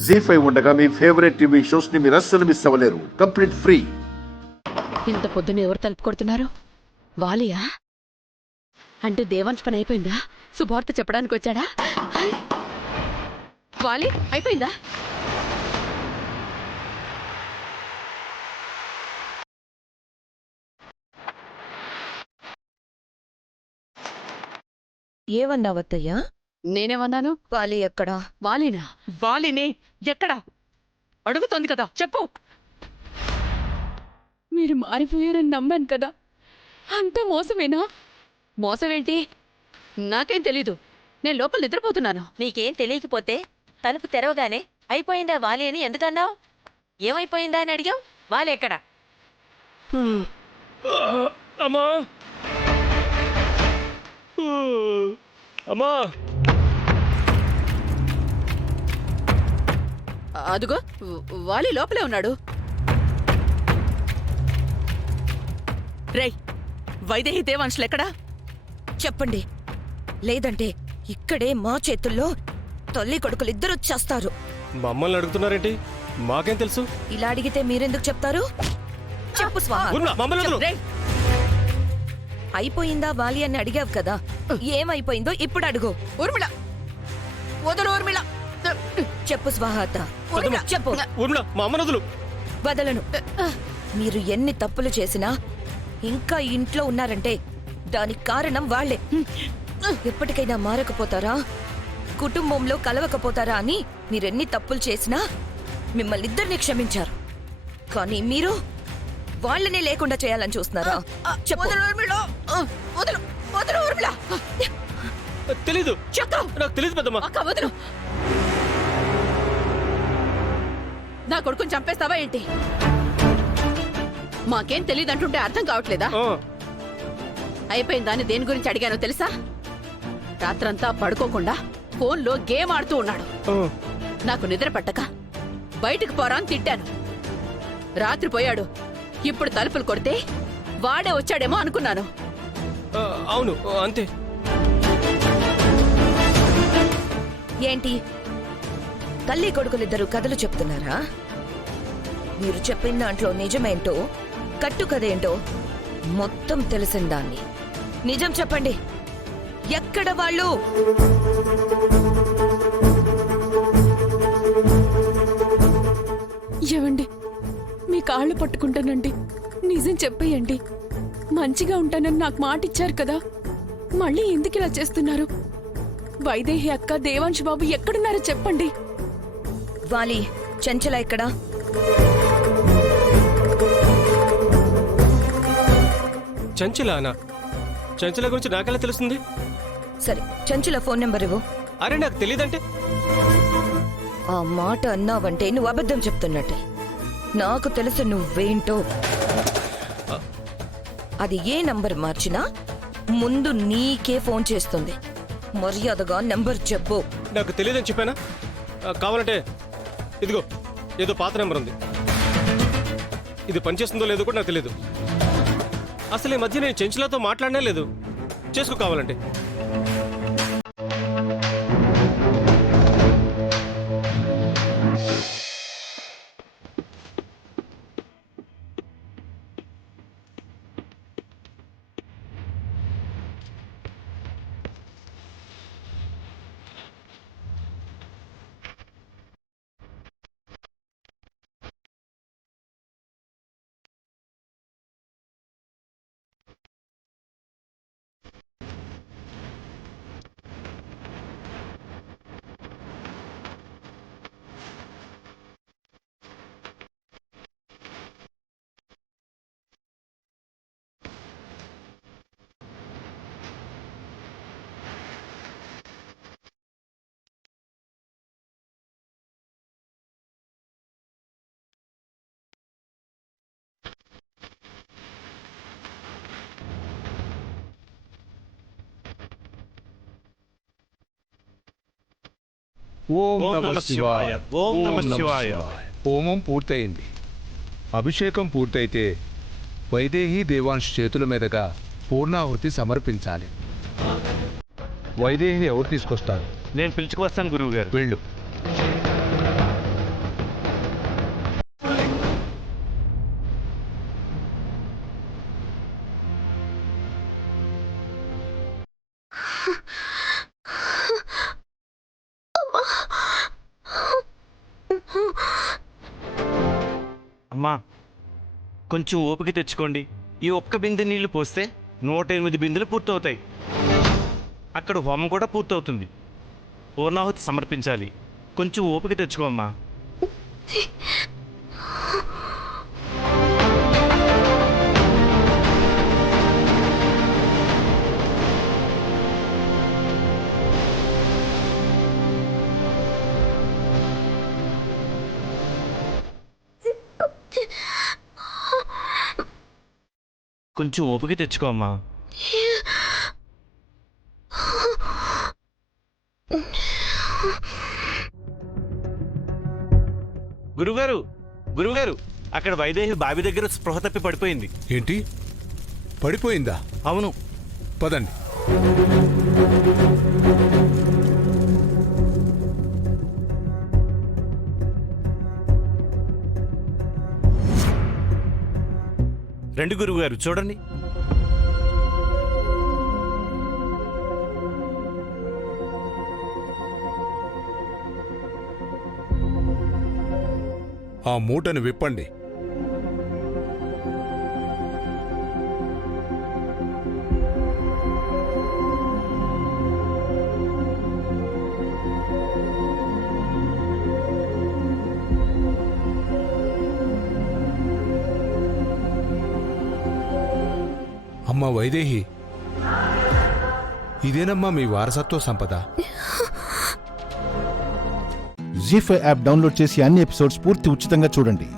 జీ5 ఉండగా మీ favourite TV shows ని మీరు అస్సలు మిస్ అవ్వలేరు. Complete free. ఇంత పొద్దున్న ఎవరు తలుపు కొడుతున్నారు? వాలియా? అంటే దేవాన్స్ పని అయిపోయిందా? శుభార్త చెప్పడానికి వచ్చాడా? వాలి అయిపోయిందా? ఏమన్నావత్తయ్యా? నేనేమన్నాను? వాలి ఎక్కడా? వాలినా? వాలిని ఎక్కడా అడుగుతోంది కదా, చెప్పు. మీరు మారిపోయారని నమ్మాను కదా, అంత మోసమేనా? మోసమేంటి? నాకేం తెలీదు. నేను లోపల నిద్రపోతున్నాను. నీకేం తెలియకపోతే తలుపు తెరవగానే అయిపోయిందా వాలి అని ఎందుకన్నావు? ఏమైపోయిందా అని అడిగావు? వాలి ఎక్కడా? అమ్మా అమ్మా అదుగో వాలి లోపలే ఉన్నాడు. రేయ్, వైదేహి దేవాంశులు ఎక్కడా? చెప్పండి, లేదంటే ఇక్కడే మా చేతుల్లో తల్లి కొడుకులిద్దరూ చేస్తారు. మమ్మల్ని అడుగుతున్నారేంటి? మాకేం తెలుసు? ఇలా అడిగితే మీరెందుకు చెప్తారు? చెప్పు స్వాహ. ఊర్మిళ, మమ్మల్ని వదలు. రేయ్, అయిపోయిందా వాలి అని అడిగావు కదా, ఏమైపోయిందో ఇప్పుడు అడుగు. ఊర్మిళ, వదలు ఊర్మిళ. చెప్పు స్వాహత, వదలు. చెప్పు. ఊర్మిళ, మా అమ్మని వదులు. వదలను. మీరు ఎన్ని తప్పులు చేసినా ఇంకా ఇంట్లో ఉన్నారంటే దానికి కారణం వాళ్లే. ఎప్పటికైనా మారకపోతారా, కుటుంబంలో కలవకపోతారా అని మీరెన్ని తప్పులు చేసినా మిమ్మల్ని ఇద్దరిని క్షమించారు. కానీ మీరు వాళ్ళనే లేకుండా చేయాలని చూస్తున్నారా? చెప్పు. తెలీదు. నాకు తెలీదు పెద్దమ్మా. వదలు. నా కొడుకుని చంపేస్తావా ఏంటి? మాకేం తెలియదంటుంటే అర్థం కావట్లేదా? అయిపోయిందాన్ని దేని గురించి అడిగానో తెలుసా? రాత్రంతా పడుకోకుండా ఫోన్లో గేమ్ ఆడుతూ ఉన్నాడు. నాకు నిద్ర పట్టక బయటికి పోరా అని తిట్టాను. రాత్రి పోయాడు. ఇప్పుడు తలుపులు కొడితే వాడే వచ్చాడేమో అనుకున్నాను. అవును, అంతే. ఏంటి, తల్లి కొడుకులిద్దరూ కథలు చెప్తున్నారా? మీరు చెప్పిన దాంట్లో నిజమేంటో కట్టు కదేంటో మొత్తం తెలిసిన దాన్ని నిజం చెప్పండి. ఎక్కడ వాళ్ళు? ఏవండి, మీ కాళ్ళు పట్టుకుంటానండి, నిజం చెప్పేయండి. మంచిగా ఉంటానని నాకు మాట ఇచ్చారు కదా, మళ్ళీ ఎందుకు ఇలా చేస్తున్నారు? వైదేహి అక్క, దేవాంశ్ బాబు ఎక్కడున్నారో చెప్పండి. వాలి, చంచల ఎక్కడా? చంచలానా? చంచల గురించి నాకెలా తెలుస్తుంది? సరే, చంచల ఫోన్ నెంబర్ ఇవ్వు. అరే, నాకు తెలియదంటే. ఆ మాట అన్నావంటే నువ్వు అబద్ధం చెప్తున్నట్టే. నాకు తెలుసు నువ్వేంటో. అది ఏ నంబర్ మార్చినా ముందు నీకే ఫోన్ చేస్తుంది. మర్యాదగా నెంబర్ చెప్పు. నాకు తెలియదని చెప్పానా? కావాలంటే ఇదిగో, ఏదో పాత నెంబర్ ఉంది. ఇది పనిచేస్తుందో లేదో కూడా నాకు తెలియదు. అసలు ఈ మధ్య నేను చెంచులతో మాట్లాడనే లేదు. చేసుకో కావాలంటే. ఓం నమః శివాయ. ఓం నమః శివాయ. హోమం పూర్తయింది. అభిషేకం పూర్తయితే వైదేహి దేవాంశ్ చేతుల మీదుగా పూర్ణాహుతి సమర్పించాలి. వైదేహిని ఎవరు తీసుకొస్తారు? నేను పిలుచుకొస్తాను గురువు గారు. వెళ్ళు. అమ్మా కొంచెం ఓపిక తెచ్చుకోండి. ఈ ఒక్క బిందె నీళ్లు పోస్తే 108 బిందెలు పూర్తవుతాయి. అక్కడ హోమం కూడా పూర్తవుతుంది. పూర్ణాహుతి సమర్పించాలి. కొంచెం ఓపిక తెచ్చుకోమ్మా. కొంచెం ఓపిక తెచ్చుకోమ్మా. గురుగారు గురుగారు అక్కడ వైదేహి బావి దగ్గర స్పృహ తప్పి పడిపోయింది. ఏంటి పడిపోయిందా? అవును. పదండి. రండి గురువుగారు చూడండి. ఆ మూటను విప్పండి. అమ్మా వైదేహి, ఇదేనమ్మా మీ వారసత్వ సంపద. జీ5 యాప్ డౌన్లోడ్ చేసి అన్ని ఎపిసోడ్స్ పూర్తి ఉచితంగా చూడండి.